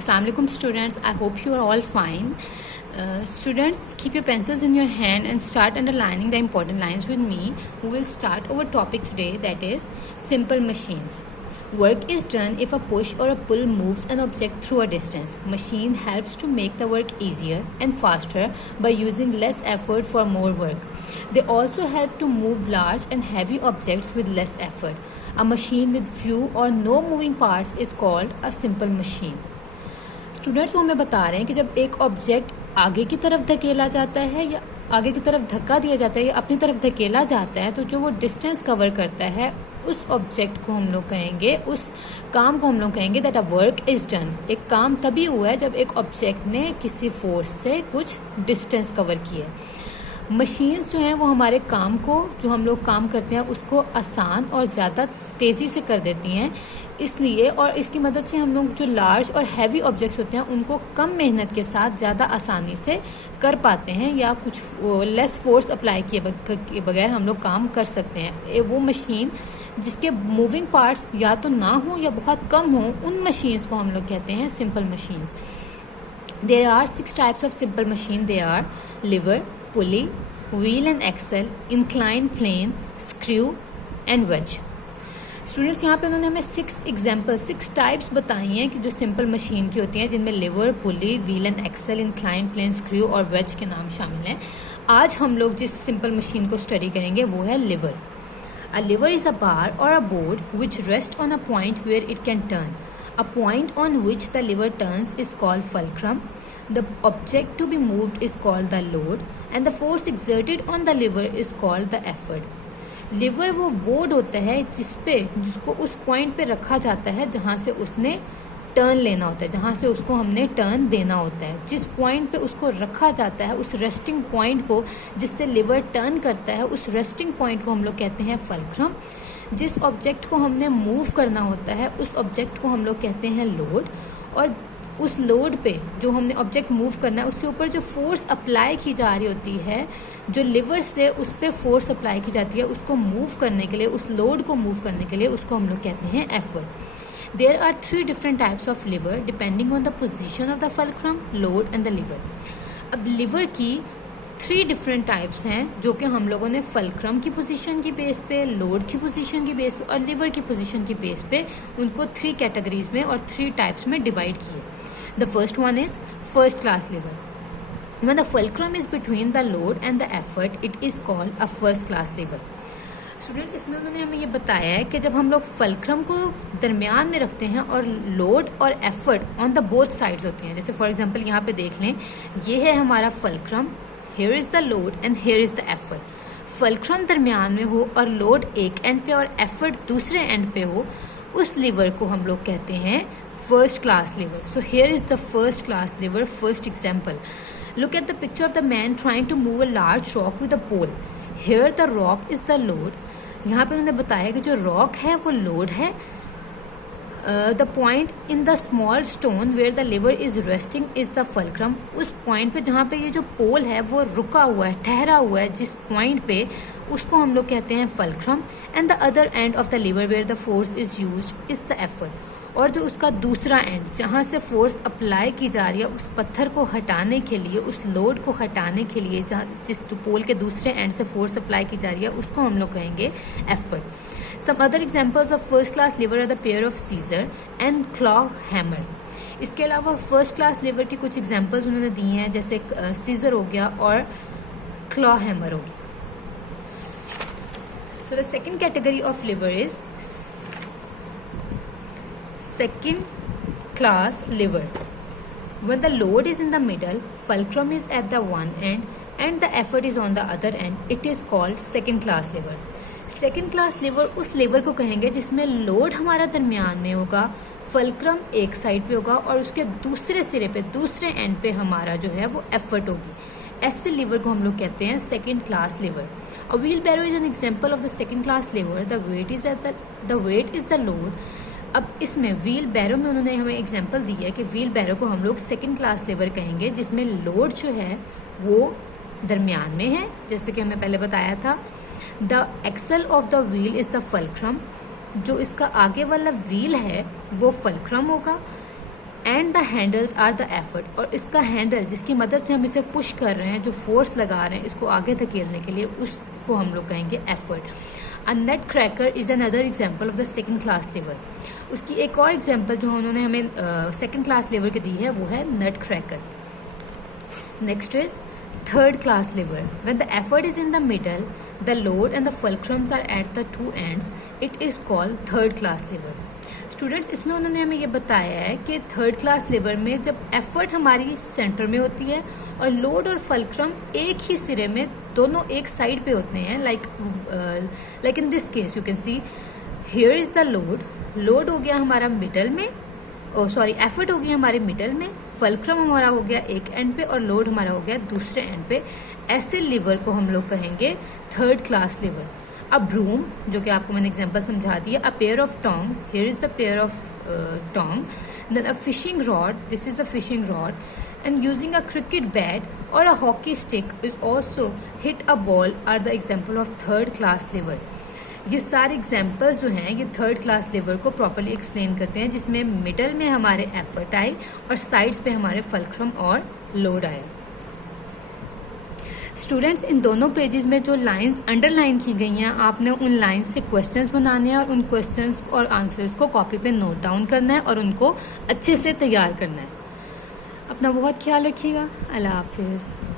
Assalamualaikum students, I hope you are all fine. Students, keep your pencils in your hand and start underlining the important lines with me. We will start our topic today, that is simple machines. Work is done if a push or a pull moves an object through a distance. Machine helps to make the work easier and faster by using less effort for more work. They also help to move large and heavy objects with less effort. A machine with few or no moving parts is called a simple machine. Students वो हमें बता रहे हैं कि जब एक object आगे की तरफ धकेला जाता है या आगे की तरफ धक्का दिया जाता है या अपनी तरफ धकेला जाता है, तो जो वो डिस्टेंस कवर करता है उस ऑब्जेक्ट को हम लोग कहेंगे, उस काम को हम लोग कहेंगे that a work is done. एक काम तभी हुआ है जब एक ऑब्जेक्ट ने किसी फोर्स से कुछ डिस्टेंस कवर किया है. मशीन्स जो हैं वो हमारे काम को, जो हम लोग काम करते हैं उसको आसान और ज़्यादा तेज़ी से कर देती हैं. इसलिए और इसकी मदद से हम लोग जो लार्ज और हैवी ऑब्जेक्ट्स होते हैं उनको कम मेहनत के साथ ज़्यादा आसानी से कर पाते हैं या कुछ लेस फोर्स अप्लाई किए बगैर हम लोग काम कर सकते हैं. वो मशीन जिसके मूविंग पार्ट्स या तो ना हो या बहुत कम हो, उन मशीन्स को हम लोग कहते हैं simple machines. There are 6 types of simple machine. They are lever, pulley, wheel and axle, inclined plane, screw and wedge. स्टूडेंट्स यहाँ पे उन्होंने हमें 6 टाइप्स बताई हैं कि जो सिंपल मशीन की होती हैं, जिनमें lever, pulley, wheel and axle, inclined plane, screw और वेज के नाम शामिल हैं. आज हम लोग जिस सिंपल मशीन को स्टडी करेंगे वो है lever. A lever is a bar or a board which rest on a point where it can turn. A point on which the lever turns is called fulcrum. The object to be moved is called the load and the force exerted on the lever is called the effort. Liver वो board होता है जिसको उस point पे रखा जाता है जहाँ से उसने टर्न लेना होता है, जहाँ से उसको हमने टर्न देना होता है. जिस पॉइंट पे उसको रखा जाता है, उस रेस्टिंग पॉइंट को जिससे लिवर टर्न करता है, उस रेस्टिंग पॉइंट को हम लोग कहते हैं फल्क्रम. जिस ऑब्जेक्ट को हमने मूव करना होता है उस ऑब्जेक्ट को हम लोग कहते हैं लोड. और उस लोड पे जो हमने ऑब्जेक्ट मूव करना है उसके ऊपर जो फोर्स अप्लाई की जा रही होती है, जो लिवर से उस पर फोर्स अप्लाई की जाती है, उसको मूव करने के लिए, उस लोड को मूव करने के लिए, उसको हम लोग कहते हैं effort. There are 3 different types of lever depending on the position of the fulcrum, load and the lever. अब लिवर की 3 डिफरेंट टाइप्स हैं जो कि हम लोगों ने फल्क्रम की पोजीशन की बेस पे, लोड की पोजीशन की बेस पे और लिवर की पोजीशन की बेस पे उनको 3 कैटेगरीज में और 3 टाइप्स में डिवाइड किए. The first one is first class liver. When the fulcrum is between the load and the effort, it is called a first class liver. Student इसमें उन्होंने हमें ये बताया है कि जब हम लोग फल्क्रम को दरमियान में रखते हैं और लोड और effort on the both sides होते हैं. जैसे फॉर एग्जांपल यहाँ पे देख लें, ये है हमारा fulcrum, here is the load and here is the effort. Fulcrum दरमियान में हो और लोड एक एंड पे और एफर्ट दूसरे एंड पे हो, उस लिवर को हम लोग कहते हैं first class liver. So here is the first class liver. First example, look at the picture of the man trying to move a large rock with a pole. Here the rock is the load. यहाँ पे उन्होंने बताया कि जो rock है वो load है. The point in the small stone where the liver is resting is the fulcrum. उस point पे जहाँ पे ये जो pole है वो रुका हुआ है, ठहरा हुआ है, जिस point पे उसको हम लोग कहते हैं fulcrum. And the other end of the liver where the force is used is the effort. और जो उसका दूसरा एंड जहाँ से फोर्स अप्लाई की जा रही है उस पत्थर को हटाने के लिए, उस लोड को हटाने के लिए, जहाँ जिस पोल के दूसरे एंड से फोर्स अप्लाई की जा रही है उसको हम लोग कहेंगे effort. Some other examples of first class lever are the pair of scissor and claw hammer. इसके अलावा फर्स्ट क्लास लिवर की कुछ एग्जांपल्स उन्होंने दिए हैं, जैसे सीजर हो गया और क्लॉ हैमर हो गया. So the second category of liver is second class liver. When the load is in the middle, fulcrum is at the one end and the effort is on the other end, it is called second class liver. Second class liver उस liver को कहेंगे जिसमें load हमारा दरमियान में होगा, fulcrum एक side पे होगा और उसके दूसरे सिरे पे, दूसरे एंड पे हमारा जो है वो एफर्ट होगी. ऐसे लिवर को हम लोग कहते हैं second class liver. A wheelbarrow is an example of the second class liver. The weight is the load. अब इसमें व्हील बैरो में उन्होंने हमें एग्जांपल दी है कि व्हील बैरो को हम लोग सेकंड क्लास लिवर कहेंगे जिसमें लोड जो है वो दरमियान में है, जैसे कि हमें पहले बताया था. The axle of the wheel is the fulcrum. जो इसका आगे वाला व्हील है वो फल्क्रम होगा. And the handles are the effort, और इसका हैंडल जिसकी मदद से हम इसे पुश कर रहे हैं, जो फोर्स लगा रहे हैं इसको आगे धकेलने के लिए, उसको हम लोग कहेंगे effort. A nut cracker is another example of the second class lever. उसकी एक और एग्जाम्पल जो उन्होंने हमें सेकेंड क्लास लीवर की दी है वो है nutcracker. Next is third class liver. When the effort is in the middle, the load and the fulcrums are at the two ends, it is called third class liver. Students, इसमें उन्होंने हमें ये बताया है कि third class liver में जब effort हमारी सेंटर में होती है और लोड और फल्क्रम एक ही सिरे में, दोनों एक साइड पे होते हैं, like in this case you can see here is the load हो गया हमारा मिडल में, एफर्ट हो गई हमारे मिडल में, फल्क्रम हमारा हो गया एक एंड पे और लोड हमारा हो गया दूसरे एंड पे। ऐसे लिवर को हम लोग कहेंगे थर्ड क्लास लिवर। अब ब्रूम, जो कि आपको मैंने एग्जांपल समझा दिया, a pair of tong, here is the pair of tong, then a fishing rod, this is a fishing rod, and using a cricket bat or a hockey stick is also hit a ball are the example of third class lever. ये सारे examples जो हैं ये third class lever को properly explain करते हैं, जिसमें middle में हमारे एफर्ट आए और साइड्स पे हमारे फल्क्रम और लोड आए। स्टूडेंट्स, इन दोनों पेजेस में जो लाइंस अंडरलाइन की गई हैं, आपने उन लाइंस से क्वेश्चंस बनाने हैं और उन क्वेश्चंस और आंसर्स को कॉपी पे नोट डाउन करना है और उनको अच्छे से तैयार करना है। अपना बहुत ख्याल रखिएगा। अल्लाह हाफिज़।